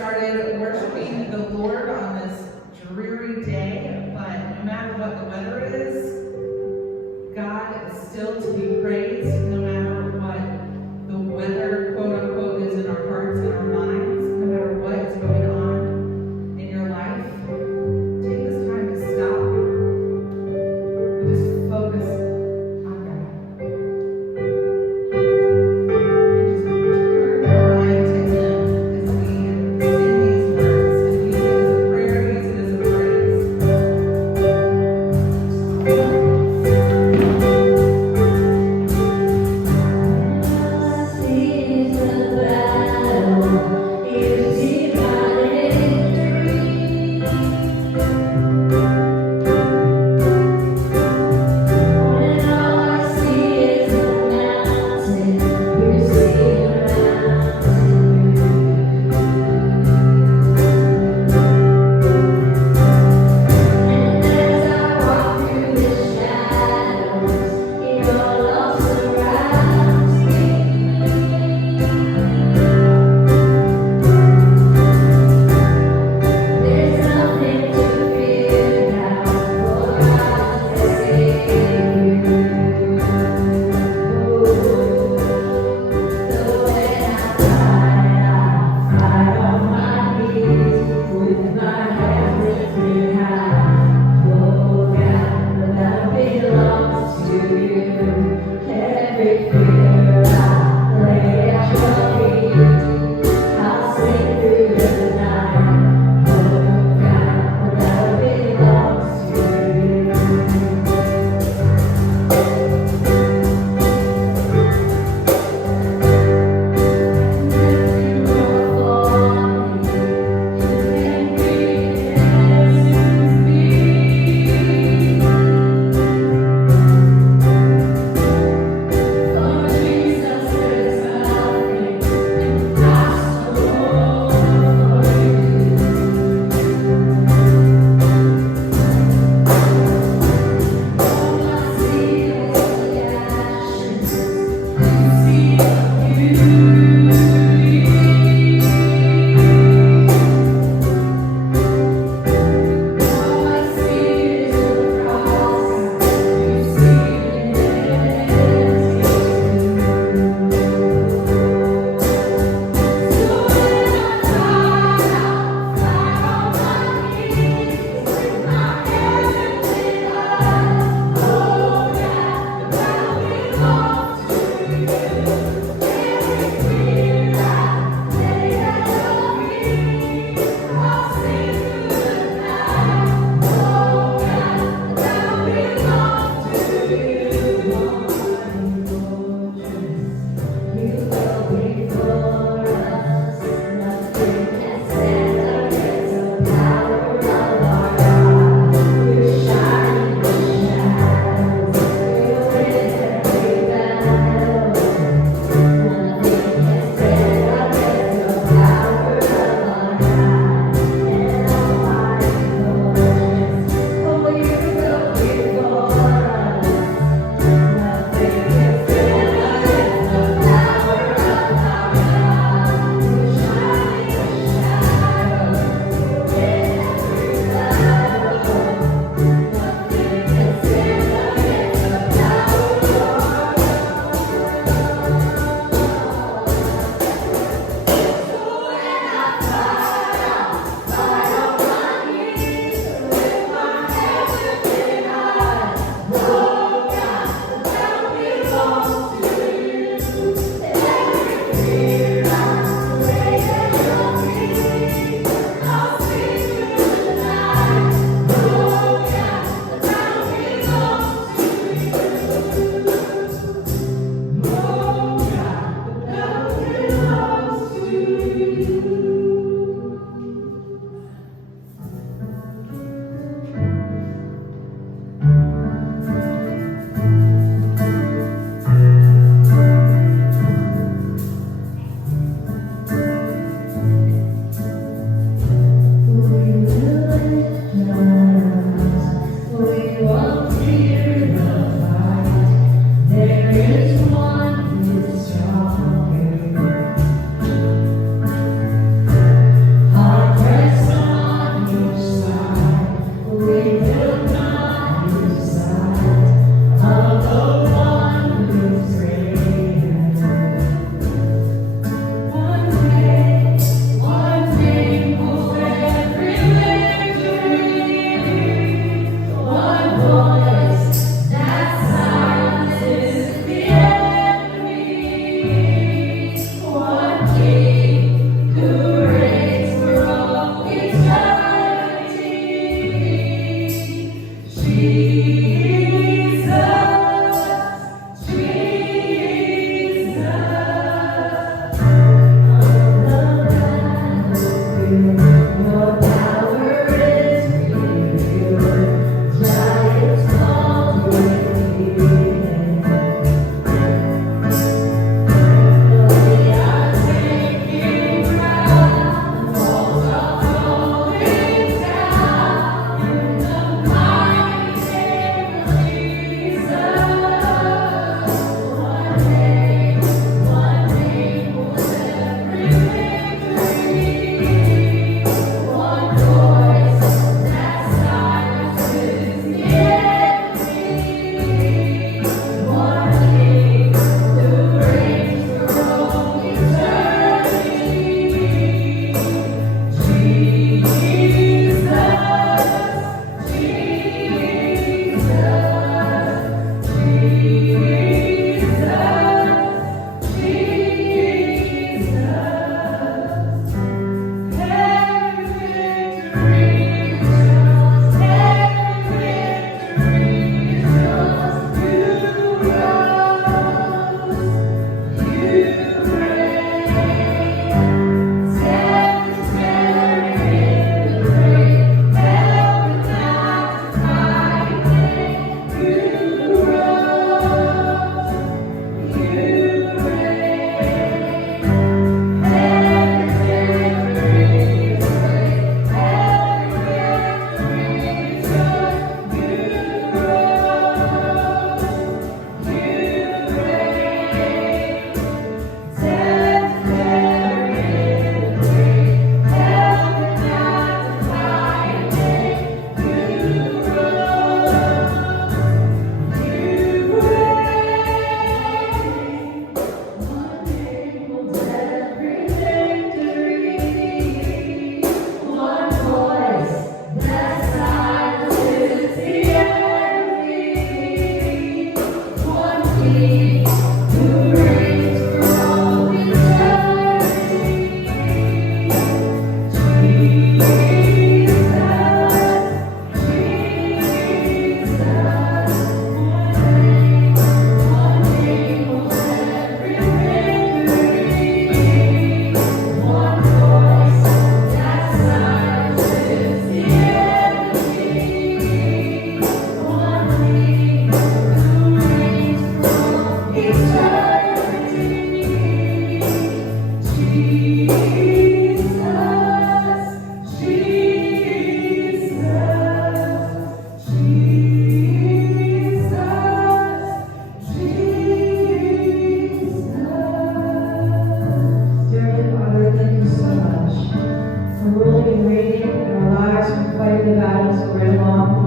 started worshiping the Lord on this dreary day, but no matter what the weather is, God is still to be praised, no matter what the weather, quote unquote, is in our hearts and our minds, no matter what is going on in your life. Take this time to stop and just focus on God. And just turn your mind to Him as we sing these words and use it as a prayer, use it as a praise.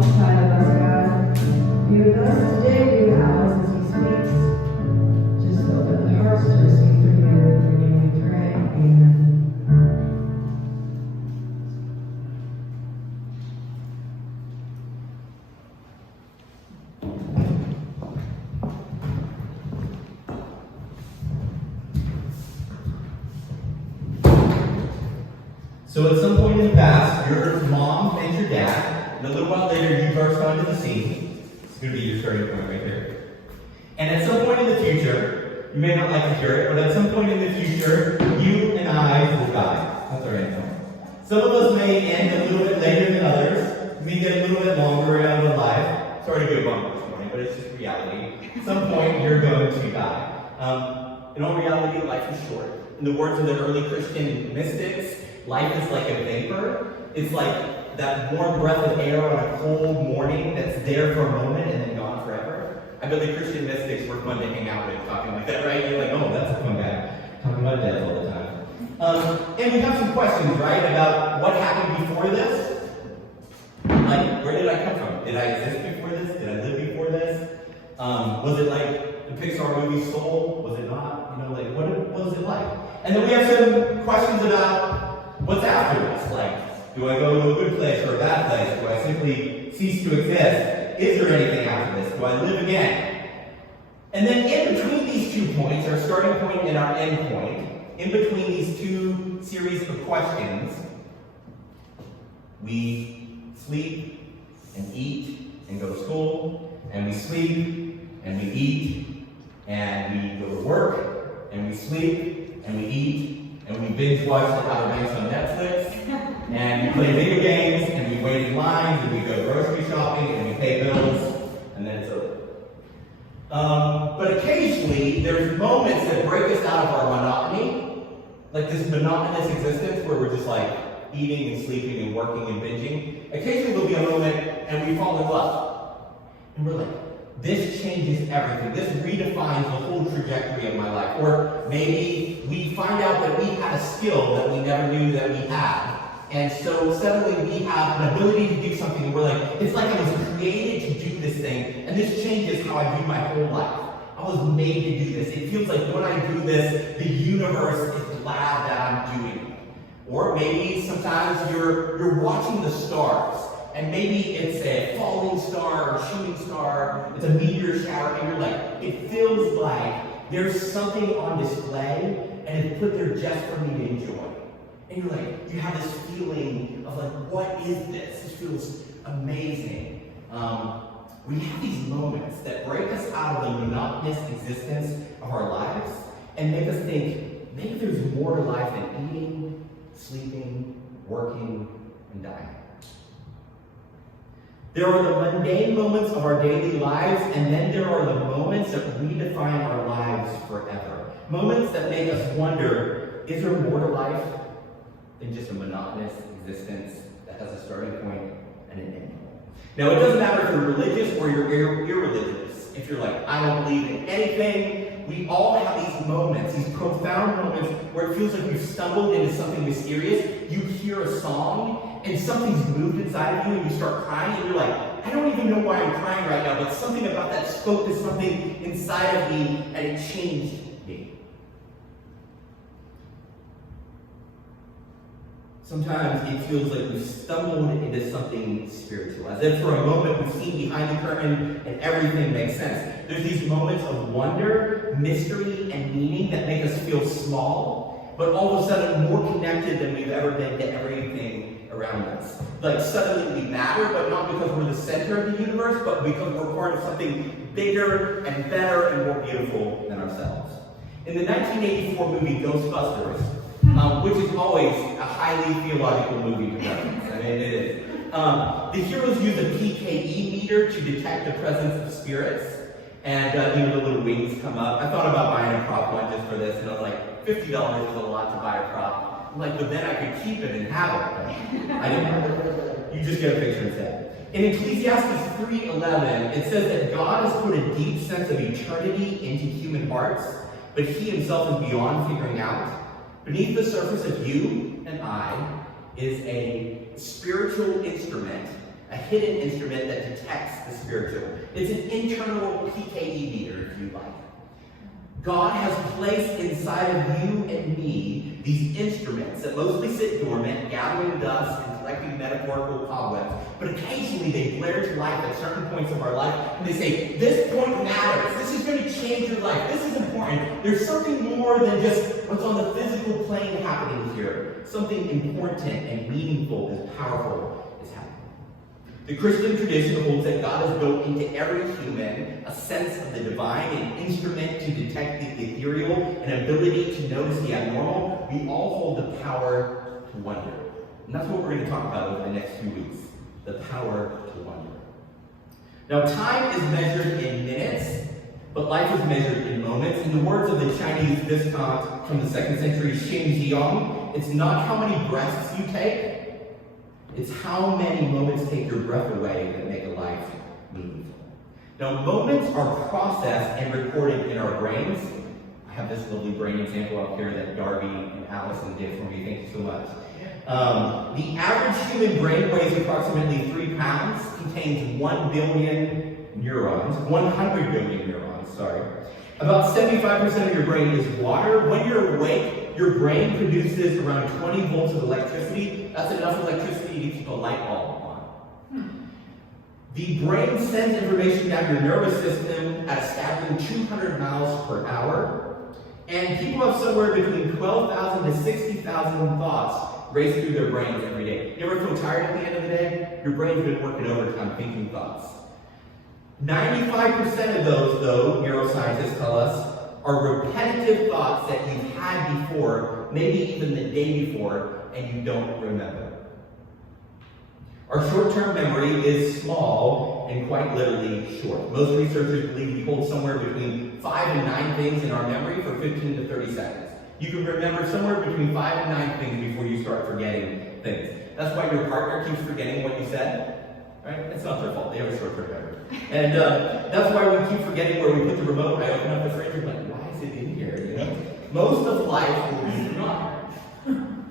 alongside of us, God. Be with us today, be with Alice as he speaks. Just open the hearts to receive from you. In your name we pray. Amen. So at some point in the past, your mom and your dad, and a little while later you burst onto the scene. It's going to be your starting point right here. And at some point in the future, you may not like to hear it, but at some point in the future, you and I will die. That's our end point. Some of us may end a little bit later than others. We may get a little bit longer out of life. It's already a good one this morning, but it's just reality. At some point, you're going to die. In all reality, life is short. In the words of the early Christian mystics, life is like a vapor. It's like that warm breath of air on a cold morning that's there for a moment and then gone forever. I bet the Christian mystics were fun to hang out with talking like that, right? You're like, oh, that's a fun guy. Talking about death all the time. And we have some questions, right, about what happened before this. Like, where did I come from? Did I exist before this? Did I live before this? Was it like the Pixar movie Soul? Was it not? You know, like, what was it like? And then we have some questions about what's after this? Like, do I go to a good place or a bad place? Do I simply cease to exist? Is there anything after this? Do I live again? And then in between these 2 points, our starting point and our end point, in between these 2 series of questions, we sleep and eat and go to school, and we sleep and we eat and we go to work and we sleep and we eat and we binge watch The Outer Banks on Netflix, and we play video games, and we wait in lines, and we go grocery shopping, and we pay bills, and then it's over. But occasionally, there's moments that break us out of our monotony, like this monotonous existence where we're just like eating and sleeping and working and binging. Occasionally, there'll be a moment, and we fall in love. And we're like, this changes everything. This redefines the whole trajectory of my life. Or maybe we find out that we had a skill that we never knew that we had. And so suddenly we have an ability to do something. And we're like, it's like I was created to do this thing. And this changes how I view my whole life. I was made to do this. It feels like when I do this, the universe is glad that I'm doing it. Or maybe sometimes you're watching the stars. And maybe it's a falling star or shooting star, it's a meteor shower, and you're like, it feels like there's something on display, and it's put there just for me to enjoy. And you're like, you have this feeling of like, what is this? This feels amazing. We have these moments that break us out of the monotonous existence of our lives and make us think, maybe there's more to life than eating, sleeping, working, and dying. There are the mundane moments of our daily lives, and then there are the moments that redefine our lives forever. Moments that make us wonder, is there more to life than just a monotonous existence that has a starting point and an end point? Now, it doesn't matter if you're religious or you're irreligious. If you're like, I don't believe in anything, we all have these moments, these profound moments where it feels like you've stumbled into something mysterious. You hear a song, and something's moved inside of you, and you start crying, and you're like, I don't even know why I'm crying right now, but something about that spoke to something inside of me, and it changed me. Sometimes it feels like we've stumbled into something spiritual, as if for a moment we've seen behind the curtain and everything makes sense. There's these moments of wonder, mystery, and meaning that make us feel small, but all of a sudden more connected than we've ever been to everything around us. Like suddenly we matter, but not because we're the center of the universe, but because we're part of something bigger and better and more beautiful than ourselves. In the 1984 movie Ghostbusters, which is always a highly theological movie to reference. I mean, it is. The heroes use a PKE meter to detect the presence of spirits, and the little wings come up. I thought about buying a prop one just for this, and I was like, $50 is a lot to buy a prop. I'm like, but then I could keep it and have it. I didn't. You just get a picture instead. In Ecclesiastes 3:11, it says that God has put a deep sense of eternity into human hearts, but He Himself is beyond figuring out. Beneath the surface of you and I is a spiritual instrument a hidden instrument that detects the spiritual. It's an internal PKE meter, if you like. God has placed inside of you and me these instruments that mostly sit dormant, gathering dust and collecting metaphorical cobwebs, but occasionally they flare to life at certain points of our life, and they say, this point matters, this is going to change your life, this is important, there's something more than just what's on the physical plane happening here. Something important and meaningful and powerful is happening. The Christian tradition holds that God has built into every human a sense of the divine, an instrument to detect the ethereal, an ability to notice the abnormal. We all hold the power to wonder. And that's what we're going to talk about over the next few weeks, the power to wonder. Now, time is measured in minutes, but life is measured in moments. In the words of the Chinese Viscount from the 2nd century, Xin Jiang, it's not how many breaths you take, it's how many moments take your breath away that make a life meaningful. Now, moments are processed and recorded in our brains. I have this lovely brain example up here that Darby and Allison did for me. Thank you so much. The average human brain weighs approximately 3 pounds, contains 1 billion neurons, 100 billion neurons, sorry. About 75% of your brain is water. When you're awake, your brain produces around 20 volts of electricity. That's enough electricity to keep a light bulb on. The brain sends information down your nervous system at a staggering 200 miles per hour. And people have somewhere between 12,000 to 60,000 thoughts race through their brains every day. You ever feel tired at the end of the day? Your brain's been working overtime thinking thoughts. 95% of those, though, neuroscientists tell us, are repetitive thoughts that you've had before, maybe even the day before, and you don't remember. Our short-term memory is small and quite literally short. Most researchers believe we hold somewhere between 5 and 9 things in our memory for 15 to 30 seconds. You can remember somewhere between 5 and 9 things before you start forgetting things. That's why your partner keeps forgetting what you said. Right? It's not their fault. They have a short-term memory. And that's why we keep forgetting where we put the remote. I open up the fridge and I'm like, why is it in here? You know? Most of life will be forgotten.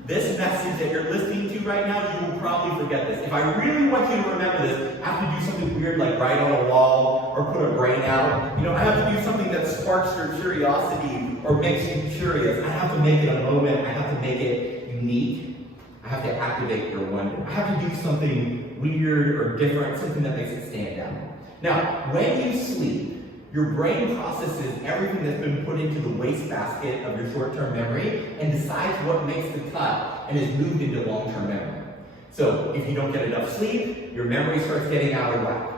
This message that you're listening to right now, you will probably forget this. If I really want you to remember this, I have to do something weird like write on a wall or put a brain out. You know, I have to do something that sparks your curiosity or makes you curious. I have to make it a moment. I have to make it unique. I have to activate your wonder. I have to do something weird or different, something that makes it stand out. Now, when you sleep, your brain processes everything that's been put into the wastebasket of your short-term memory and decides what makes the cut and is moved into long-term memory. So, if you don't get enough sleep, your memory starts getting out of whack.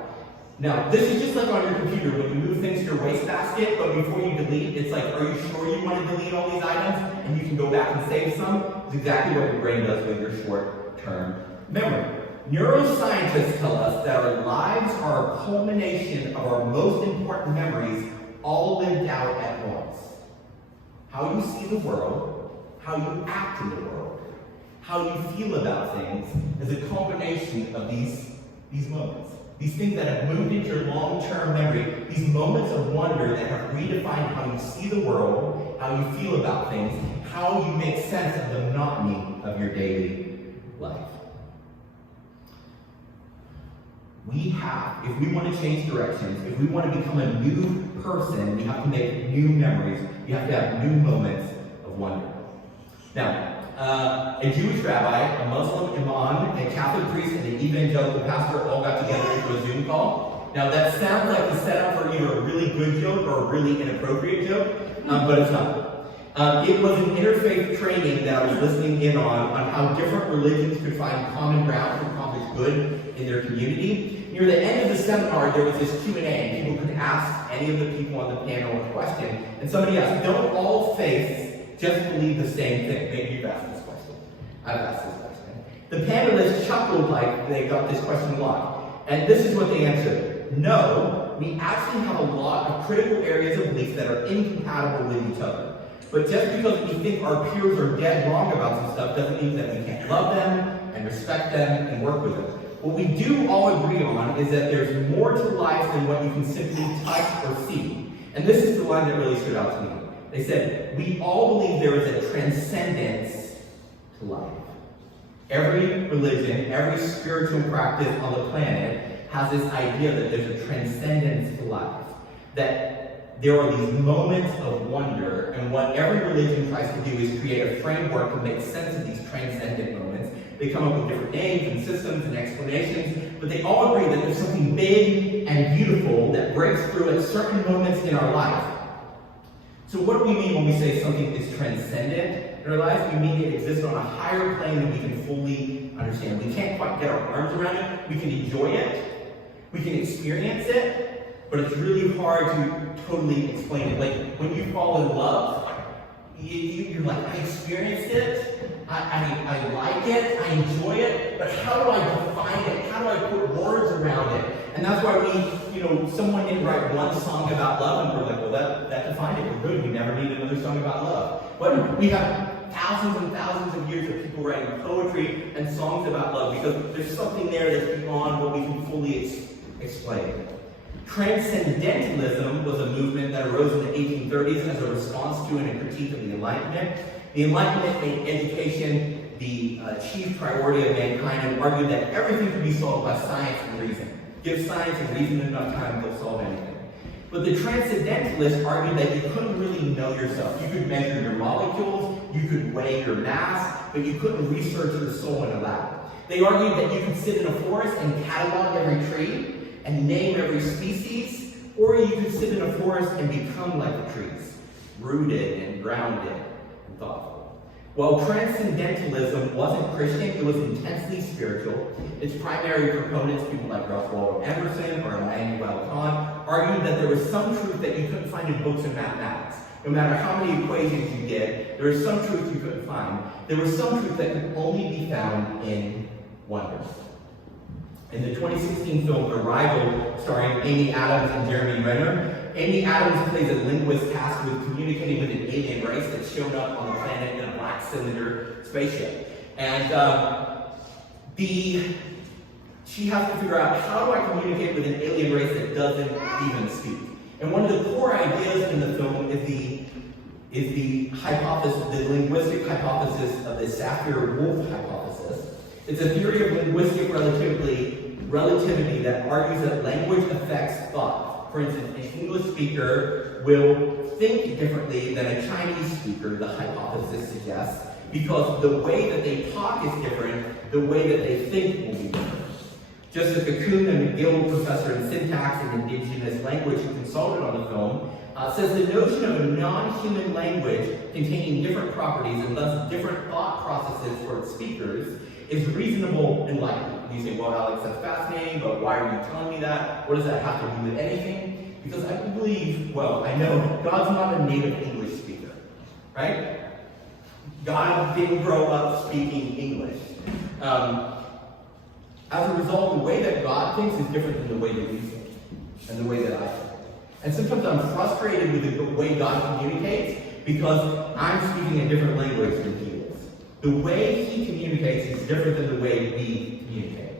Now, this is just like on your computer when you move things to your wastebasket, but before you delete, it's like, are you sure you want to delete all these items? And you can go back and save some. It's exactly what your brain does with your short-term memory. Neuroscientists tell us that our lives are a culmination of our most important memories, all lived out at once. How you see the world, how you act in the world, how you feel about things is a culmination of these moments. These things that have moved into your long-term memory, these moments of wonder that have redefined how you see the world, how you feel about things, how you make sense of the monotony of your daily life. We have, if we want to change directions, if we want to become a new person, we have to make new memories. We have to have new moments of wonder. Now, a Jewish rabbi, a Muslim imam, a Catholic priest, and an evangelical pastor all got together into a Zoom call. Now, that sounds like the setup for either a really good joke or a really inappropriate joke, but it's not. It was an interfaith training that I was listening in on how different religions could find common ground to accomplish good in their community. Near the end of the seminar, there was this Q&A, and people could ask any of the people on the panel a question. And somebody asked, don't all faiths just believe the same thing? Maybe you've asked this question. I've asked this question. The panelists chuckled like they got this question a lot. And this is what they answered. No, we actually have a lot of critical areas of belief that are incompatible with each other. But just because we think our peers are dead wrong about some stuff doesn't mean that we can't love them and respect them and work with them. What we do all agree on is that there's more to life than what you can simply touch or see. And this is the line that really stood out to me. They said, we all believe there is a transcendence to life. Every religion, every spiritual practice on the planet has this idea that there's a transcendence to life, that there are these moments of wonder, and what every religion tries to do is create a framework to make sense of these transcendent moments. They come up with different names and systems and explanations, but they all agree that there's something big and beautiful that breaks through at certain moments in our life. So what do we mean when we say something is transcendent in our life? We mean it exists on a higher plane than we can fully understand. We can't quite get our arms around it. We can enjoy it. We can experience it, but it's really hard to totally explain it. Like when you fall in love, you're like, I experienced it, I like it, I enjoy it, but how do I define it? How do I put words around it? And that's why someone didn't write one song about love, and we're like, well, that defined it, we're good, we never need another song about love. But we have thousands and thousands of years of people writing poetry and songs about love, because there's something there that's beyond what we can fully explain. Transcendentalism was a movement that arose in the 1830s as a response to and a critique of the Enlightenment. The Enlightenment made education the chief priority of mankind and argued that everything could be solved by science and reason. Give science and reason enough time, they'll solve anything. But the Transcendentalists argued that you couldn't really know yourself. You could measure your molecules, you could weigh your mass, but you couldn't research your soul in a lab. They argued that you could sit in a forest and catalog every tree, and name every species, or you could sit in a forest and become like the trees, rooted and grounded and thoughtful. While Transcendentalism wasn't Christian, it was intensely spiritual. Its primary proponents, people like Ralph Waldo Emerson or Immanuel Kant, argued that there was some truth that you couldn't find in books of mathematics. No matter how many equations you did, there was some truth you couldn't find. There was some truth that could only be found in wonders. In the 2016 film Arrival, starring Amy Adams and Jeremy Renner, Amy Adams plays a linguist tasked with communicating with an alien race that's shown up on the planet in a black cylinder spaceship. And she has to figure out, how do I communicate with an alien race that doesn't even speak? And one of the core ideas in the film is the hypothesis, the linguistic hypothesis of the Sapir-Whorf hypothesis. It's a theory of linguistic relativity that argues that language affects thought. For instance, an English speaker will think differently than a Chinese speaker, the hypothesis suggests, because the way that they talk is different, the way that they think will be different. Just as the Kuhn and McGill professor in syntax and indigenous language who consulted on the film says the notion of a non-human language containing different properties and thus different thought processes for its speakers is reasonable and likely. And you say, well, Alex, that's fascinating, but why are you telling me that? What does that have to do with anything? Because I believe, I know God's not a native English speaker, right? God didn't grow up speaking English. As a result, the way that God thinks is different than the way that we think, and the way that I think. And sometimes I'm frustrated with the way God communicates because I'm speaking a different language than He is. The way He communicates is different than the way we communicate.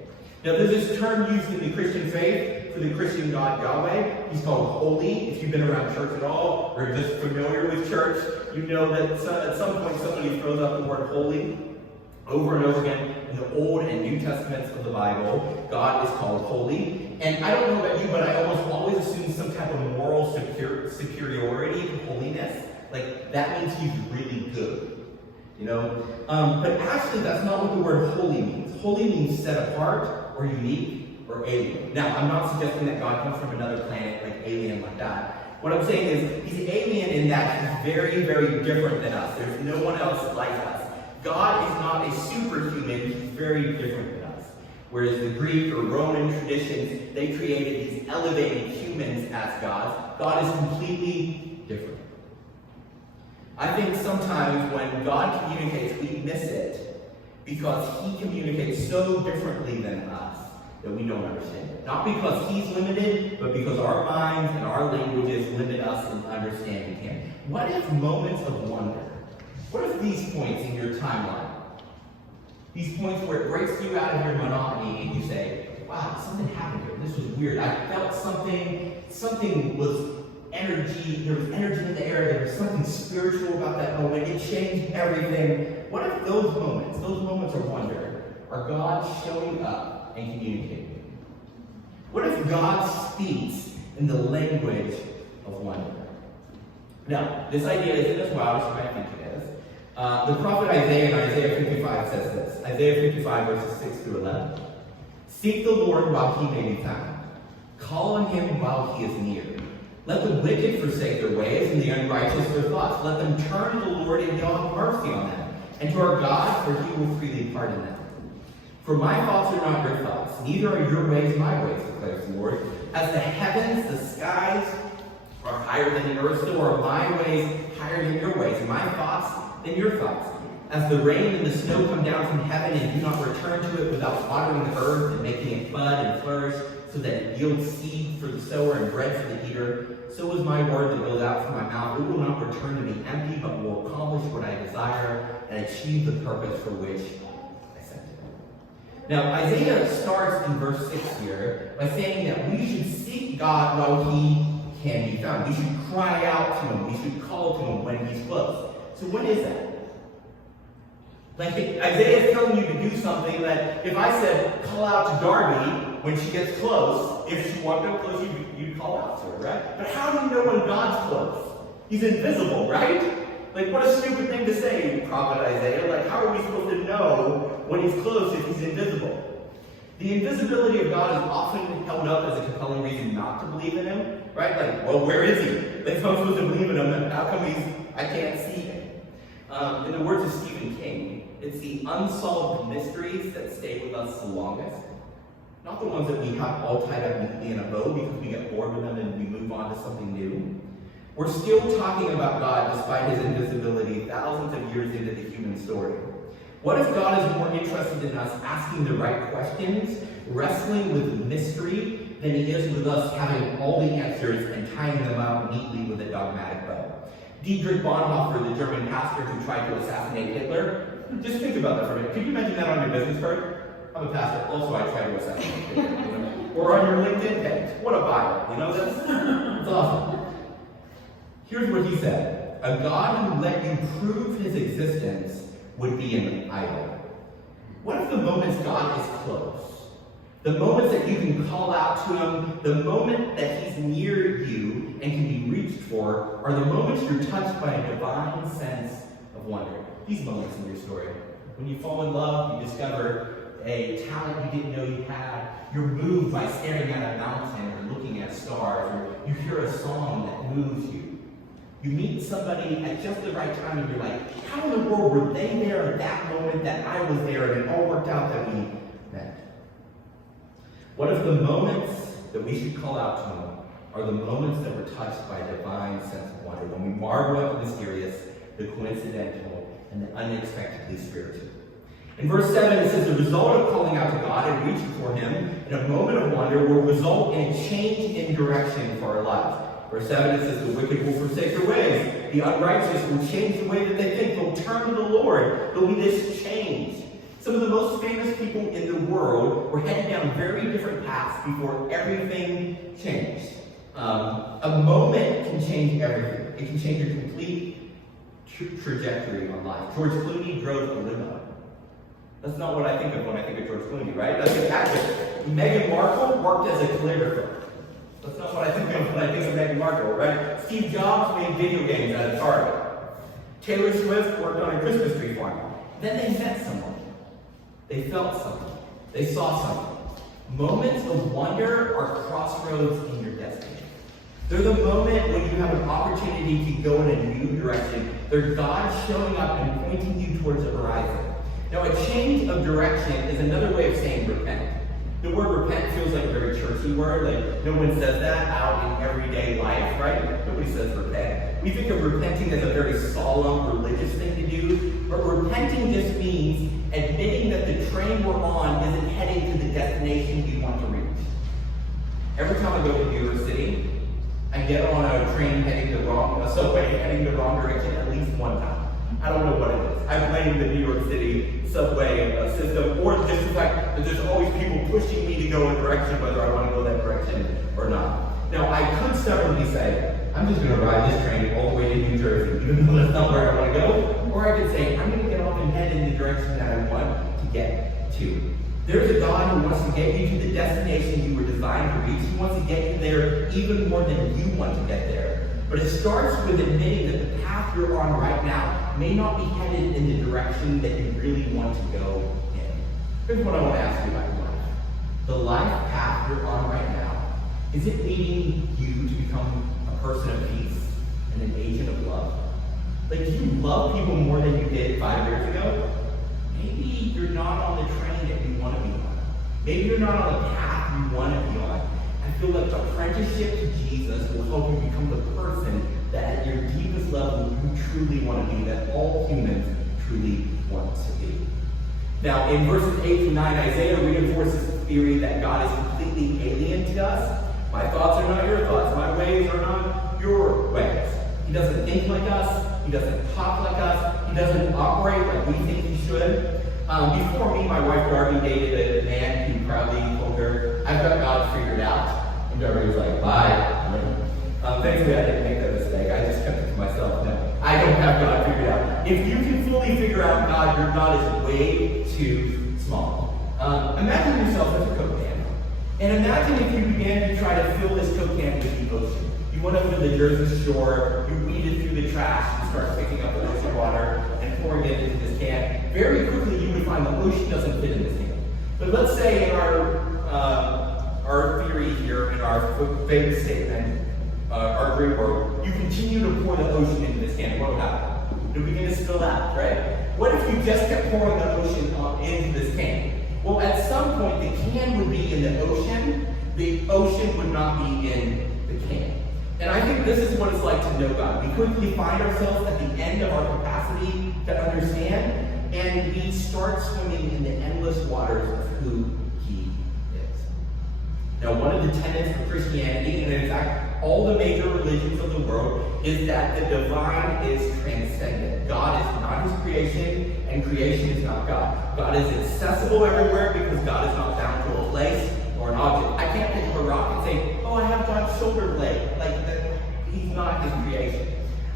Now, there's this term used in the Christian faith for the Christian God, Yahweh. He's called holy. If you've been around church at all, or just familiar with church, you know that at some point somebody throws out the word holy. Over and over again in the Old and New Testaments of the Bible, God is called holy. And I don't know about you, but I almost always assume some type of moral superiority to holiness. Like, that means He's really good, But actually, that's not what the word holy means. Holy means set apart, or unique, or alien. Now, I'm not suggesting that God comes from another planet, like alien like that. What I'm saying is, He's alien in that He's very, very different than us. There's no one else like us. God is not a superhuman, He's very different than us. Whereas the Greek or Roman traditions, they created these elevated humans as gods. God is completely different. I think sometimes when God communicates, we miss it because He communicates so differently than us that we don't understand it. Not because He's limited, but because our minds and our languages limit us in understanding Him. What if moments of wonder? What if these points in your timeline, these points where it breaks you out of your monotony and you say, wow, something happened here, this was weird, I felt something was energy, there was energy in the air, there was something spiritual about that moment, it changed everything. What if those moments of wonder, are God showing up and communicating? What if God speaks in the language of wonder? Now, this idea isn't as wild as you might think it is. The prophet Isaiah in Isaiah 55 says this. Isaiah 55 verses 6 through 11. Seek the Lord while he may be found. Call on him while he is near. Let the wicked forsake their ways and the unrighteous their thoughts. Let them turn to the Lord and he'll have mercy on them. And to our God, for he will freely pardon them. For my thoughts are not your thoughts, neither are your ways my ways, declares the Lord. As the heavens, the skies are higher than the earth, so are my ways higher than your ways, and my thoughts than your thoughts. As the rain and the snow come down from heaven and do not return to it without watering the earth and making it bud and flourish, so that it yields seed for the sower and bread for the eater, so is my word that goes out from my mouth. It will not return to me empty, but will accomplish what I desire and achieve the purpose for which I sent it. Now, Isaiah starts in verse 6 here by saying that we should seek God while he can be found. We should cry out to him. We should call to him when he's close. So what is that? Like Isaiah is telling you to do something that if I said, call out to Darby when she gets close, if she walked up close, you'd call out to her, right? But how do you know when God's close? He's invisible, right? Like, what a stupid thing to say, Prophet Isaiah. Like, how are we supposed to know when he's close if he's invisible? The invisibility of God is often held up as a compelling reason not to believe in him, right? Like, well, where is he? Like, if I'm supposed to believe in him, then how come I can't see him? In the words of Stephen King, it's the unsolved mysteries that stay with us the longest. Not the ones that we have all tied up neatly in a bow because we get bored with them and we move on to something new. We're still talking about God despite his invisibility thousands of years into the human story. What if God is more interested in us asking the right questions, wrestling with mystery, than he is with us having all the answers and tying them up neatly with a dogmatic bow? Dietrich Bonhoeffer, the German pastor who tried to assassinate Hitler, just think about that for a minute. Could you imagine that on your business card? I'm a pastor, also I tried to assassinate Hitler. You know? Or on your LinkedIn page. What a bio, you know? That's awesome. Here's what he said. A God who let you prove his existence would be an idol. What if the moments God is close? The moments that you can call out to him, the moment that he's near you and can be reached for, are the moments you're touched by a divine sense of wonder. These moments in your story. When you fall in love, you discover a talent you didn't know you had. You're moved by staring at a mountain or looking at stars, or you hear a song that moves you. You meet somebody at just the right time and you're like, how in the world were they there at that moment that I was there and it all worked out that we met? What if the moments that we should call out to him are the moments that we're touched by a divine sense of wonder, when we marvel at the mysterious, the coincidental, and the unexpectedly spiritual? In verse 7, it says, the result of calling out to God and reaching for him in a moment of wonder will result in a change in direction for our lives. Verse 7, it says, the wicked will forsake their ways. The unrighteous will change the way that they think. They'll turn to the Lord. There'll be this change. Some of the most famous people in the world were heading down very different paths before everything changed. A moment can change everything. It can change your complete trajectory on life. George Clooney drove a limo. That's not what I think of when I think of George Clooney, right? That's an actor. Meghan Markle worked as a calligrapher. That's not what I think of when I think of Meghan Markle, right? Steve Jobs made video games at a Target. Taylor Swift worked on a Christmas tree farm. Then they met someone. They felt something. They saw something. Moments of wonder are crossroads in your destiny. They're the moment when you have an opportunity to go in a new direction. They're God showing up and pointing you towards the horizon. Now, a change of direction is another way of saying repent. The word repent feels like a very churchy word. Like, no one says that out in everyday life, right? Nobody says repent. We think of repenting as a very solemn, religious thing to do, but repenting just means admitting that the train we're on isn't heading to the destination we want to reach. Every time I go to New York City, I get on a train a subway heading the wrong direction at least one time. I don't know what it is. I blame the New York City subway system, or just the fact that there's always people pushing me to go a direction, whether I want to go that direction or not. Now, I could stubbornly say, I'm just going to ride this train all the way to New Jersey, even though that's not where I want to go. Or I could say, I'm going to get off and head in the direction that I want to get to. There's a God who wants to get you to the destination you were designed to reach. He wants to get you there even more than you want to get there. But it starts with admitting that the path you're on right now may not be headed in the direction that you really want to go in. Here's what I want to ask you about your life. The life path you're on right now, is it leading you to become a person of peace and an agent of love? Like, do you love people more than you did 5 years ago? Maybe you're not on the train that you want to be on. Maybe you're not on the path you want to be on. I feel like the apprenticeship to Jesus will help you become the person that at your deepest level you truly want to be, that all humans truly want to be. Now, in verses 8 through 9, Isaiah reinforces the theory that God is completely alien to us. My thoughts are not your thoughts. My ways are not your ways. He doesn't think like us. He doesn't talk like us. He doesn't operate like we think he should. Before me, my wife Darby dated a man who proudly told her, I've got God figured out. And Darby was like, bye. Thankfully, I didn't make that mistake. I just kept it to myself. No, I don't have God figured out. If you can fully figure out God, your God is way too small. Imagine yourself as a Coke can. And imagine if you began to try to fill this Coke can with the ocean. You went over to the Jersey Shore, you weeded through the trash, and start picking up the ocean water and pouring it into this can. Very quickly, you would find the ocean doesn't fit in this can. But let's say in our theory here, in our favorite statement, our great world, you continue to pour the ocean into this can. What will happen? It'll begin to spill out, right? What if you just kept pouring the ocean into this can? Well, at some point, the can would be in the ocean would not be in the can. And I think this is what it's like to know God. We quickly find ourselves at the end of our capacity to understand, and we start swimming in the endless waters of who He is. Now, one of the tenets of Christianity, and in fact, all the major religions of the world, is that the divine is transcendent. God is not His creation, and creation is not God. God is accessible everywhere because God is not bound to a place or an object. I can't pick up a rock and say, oh, I have God's shoulder blade. He's not His creation.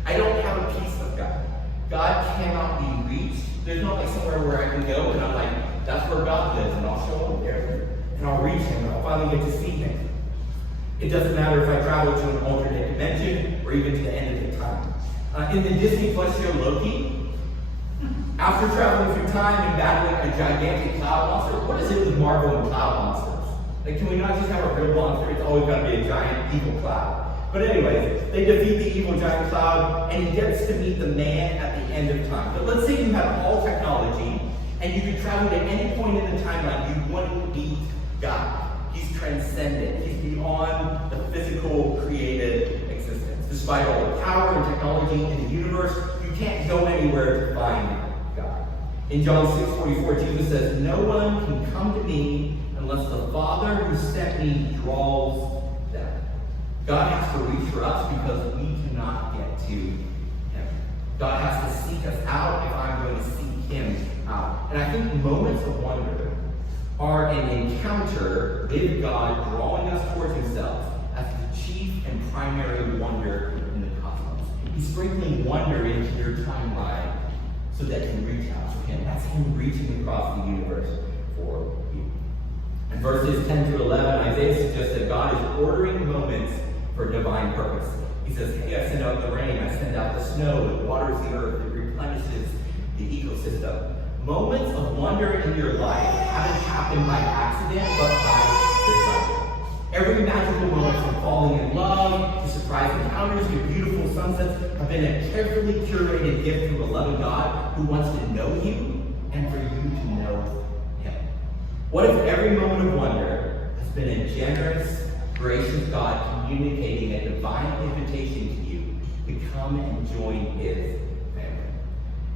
I don't have a piece of God. God cannot be reached. There's not like somewhere where I can go and I'm like, that's where God lives, and I'll show Him there, and I'll reach Him, and I'll finally get to see Him. It doesn't matter if I travel to an alternate dimension or even to the end of the time. In the Disney Plus show Loki, after traveling through time and battling a gigantic cloud monster, what is it with Marvel and cloud monsters? Like, can we not just have a real monster? It's always got to be a giant evil cloud. But anyways, they defeat the evil giant cloud, and he gets to meet the man at the end of time. But let's say you have all technology, and you could travel to any point in the timeline, you wouldn't beat God. He's transcendent. He's beyond the physical, created existence. Despite all the power and technology in the universe, you can't go anywhere to find God. In John 6:44, Jesus says, no one can come to me unless the Father who sent me draws them. God has to reach for us because we cannot get to Him. God has to seek us out if I'm going to seek Him out. And I think moments of wonder are an encounter with God drawing us towards Himself as the chief and primary wonder in the cosmos. He's sprinkling wonder into your timeline so that you reach out to Him. That's Him reaching across the universe for you. In verses 10 through 11, Isaiah suggests that God is ordering moments for divine purpose. He says, hey, I send out the rain, I send out the snow, it waters the earth, it replenishes the ecosystem. Moments of wonder in your life haven't happened by accident, but by design. Every magical moment from falling in love to surprise encounters to beautiful sunsets have been a carefully curated gift from a loving God who wants to know you and for you to know Him. What if every moment of wonder has been a generous, gracious God communicating a divine invitation to you to come and join His family?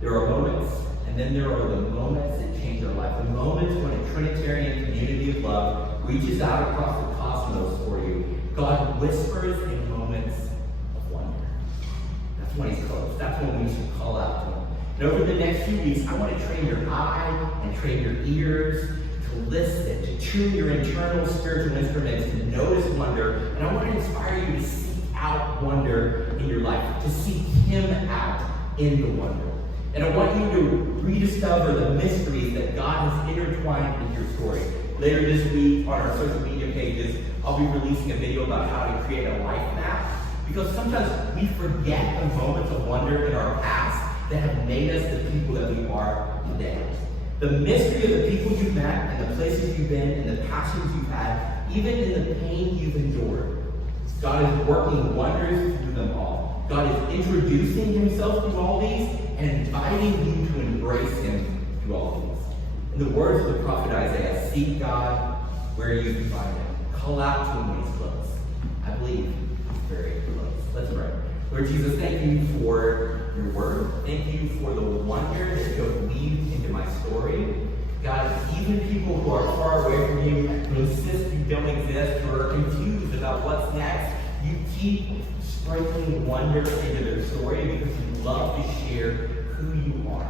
There are moments, and then there are the moments that change our life. The moments when a Trinitarian community of love reaches out across the cosmos for you. God whispers in moments of wonder. That's when He's close. That's when we should call out to Him. And over the next few weeks, I want to train your eye and train your ears to listen, to tune your internal spiritual instruments to notice wonder. And I want to inspire you to seek out wonder in your life, to seek Him out in the wonder. And I want you to rediscover the mysteries that God has intertwined in your story. Later this week on our social media pages, I'll be releasing a video about how to create a life map. Because sometimes we forget the moments of wonder in our past that have made us the people that we are today. The mystery of the people you've met, and the places you've been, and the passions you've had, even in the pain you've endured. God is working wonders through them all. God is introducing himself through all these and inviting you to embrace him through all these. In the words of the prophet Isaiah, seek God where you can find him. Call out to him when he's close. I believe he's very close. Let's pray. Lord Jesus, thank you for your word. Thank you for the wonder that you have weaved into my story. God, even people who are far away from you, who insist you don't exist, who are confused about what's next, you keep sprinkling wonder into their story because you love to share who you are.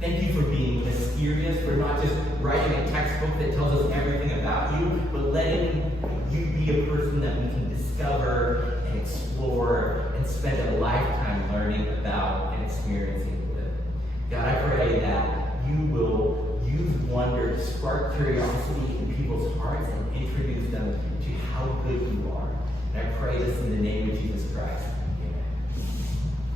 Thank you for being mysterious, for not just writing a textbook that tells us everything about you, but letting you be a person that we can discover and explore and spend a lifetime learning about and experiencing with. God, I pray that you will use wonder to spark curiosity in people's hearts and introduce them to how good you are. And I pray this in the name of Jesus Christ. Amen.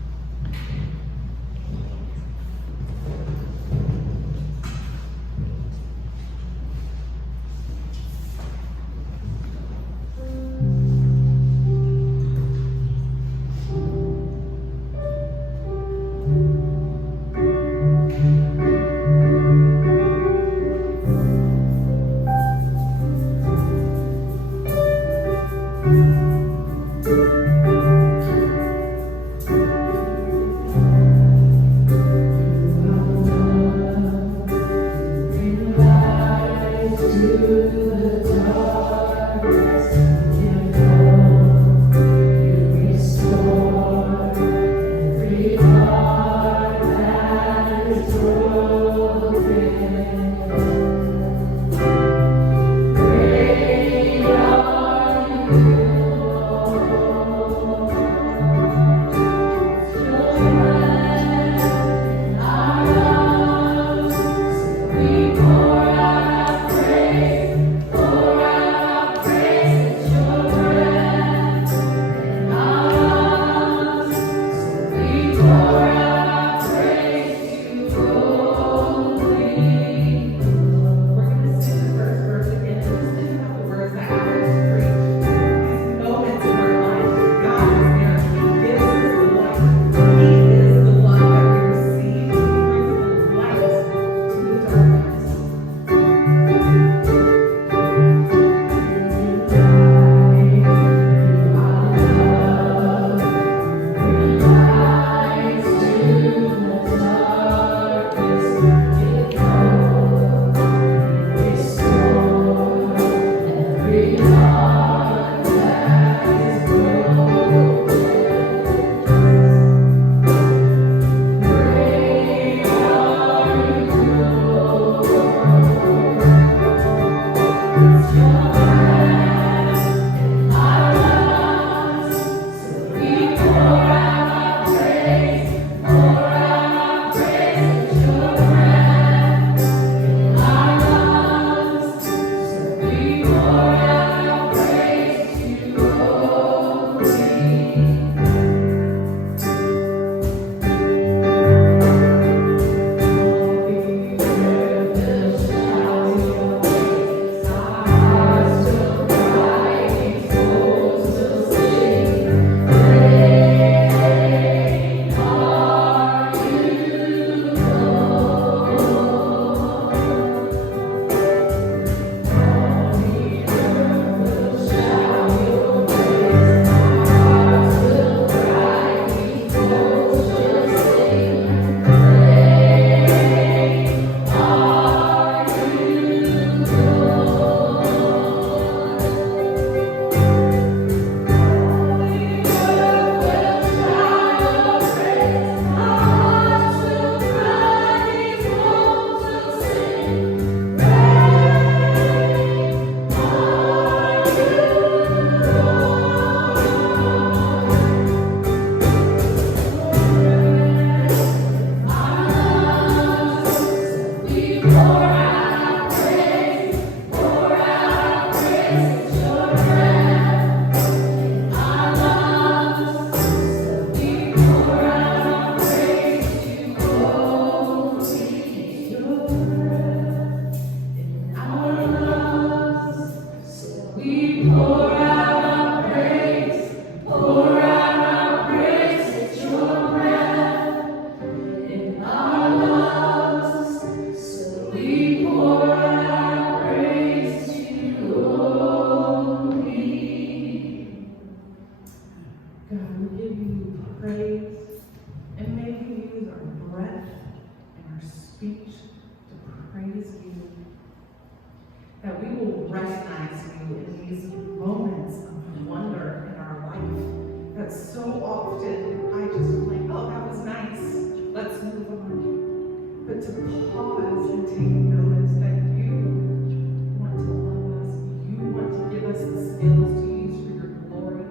we will recognize you in these moments of wonder in our life. That so often I just am like, oh, that was nice. Let's move on. But to pause and take notice that you want to love us. You want to give us the skills to use for your glory.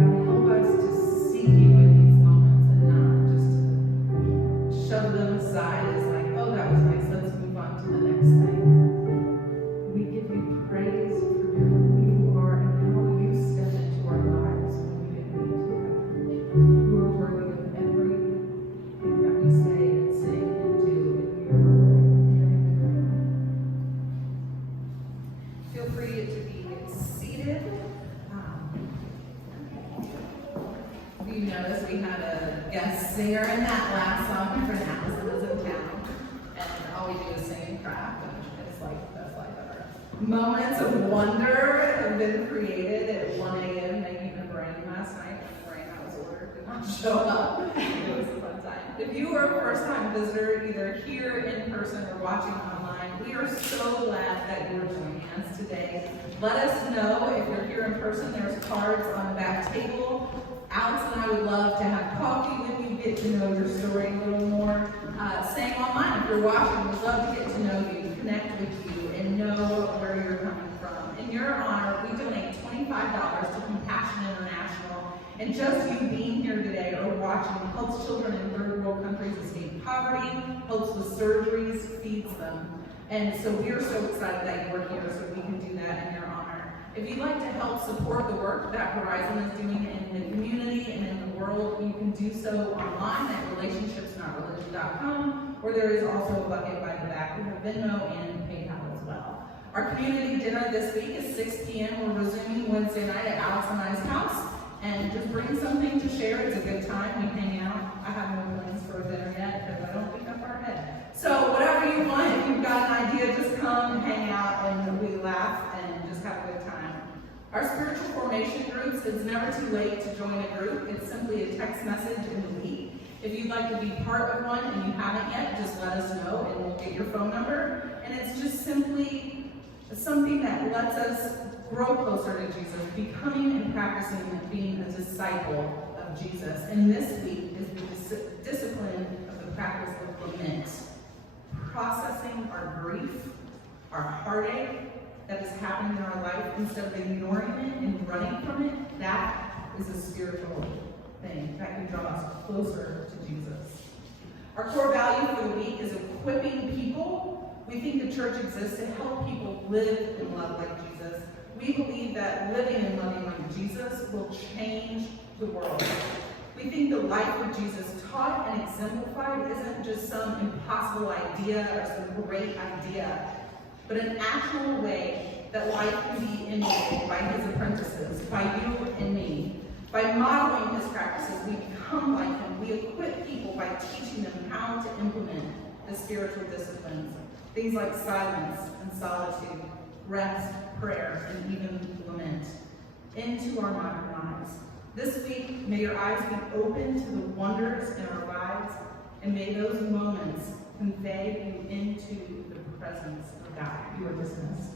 God, help us to see you in these moments and not just to shove them aside as like, oh, that was nice. Let's move on to the next thing. We give you praise for who you are and how you step into our lives when we didn't need to. You are worthy of everything that we say and sing and do. And you are worthy. Feel free to be seated. You notice we had a guest singer in that last song for Allison was in town. And all we do is sing and clap. And it's like, that's like our moments of wonder have been created at 1 a.m. making the rain last night. The rain I was ordered did not show up. It was a fun time. If you are a first-time visitor, either here in person or watching online, we are so glad that you are joining us today. Let us know if you're here in person. There's cards on the back table. Alex and I would love to have coffee with you, get to know your story a little more. Same online, if you're watching, we'd love to get to know you, connect with you, and know where you're coming from. In your honor, we donate $25 to Compassion International, and just you being here today or watching helps children in third world countries escape poverty, helps with surgeries, feeds them. And so we are so excited that you're here so we can do that in your honor. If you'd like to help support the work that Horizon is doing in the community and in the world, you can do so online at relationshipsnotreligion.com, or there is also a bucket by the back. We have Venmo and PayPal as well. Our community dinner this week is 6 p.m. We're resuming Wednesday night at Alex and I's house. And just bring something to share. It's a good time. We hang out. I have no plans for dinner yet because I don't think I'm far ahead. So whatever you want, if you've got an idea, just come and hang out and we laugh and just have a good time. Our spiritual formation groups, it's never too late to join a group. It's simply a text message in the week. If you'd like to be part of one and you haven't yet, just let us know and we'll get your phone number. And it's just simply something that lets us grow closer to Jesus, becoming and practicing being a disciple of Jesus. And this week is the discipline of the practice of lament. Processing our grief, our heartache that has happened in our life, instead of ignoring it and running from it, that is a spiritual thing that can draw us closer to Jesus. Our core value for the week is equipping people. We think the church exists to help people live and love like Jesus. We believe that living and loving like Jesus will change the world. We think the life of Jesus taught and exemplified isn't just some impossible idea or some great idea, but an actual way that life can be imitated by his apprentices, by you and me. By modeling his practices, we become like him. We equip people by teaching them how to implement the spiritual disciplines. Things like silence and solitude, rest, prayer, and even lament into our modern lives. This week, may your eyes be open to the wonders in our lives, and may those moments convey you into the presence of God. You are dismissed.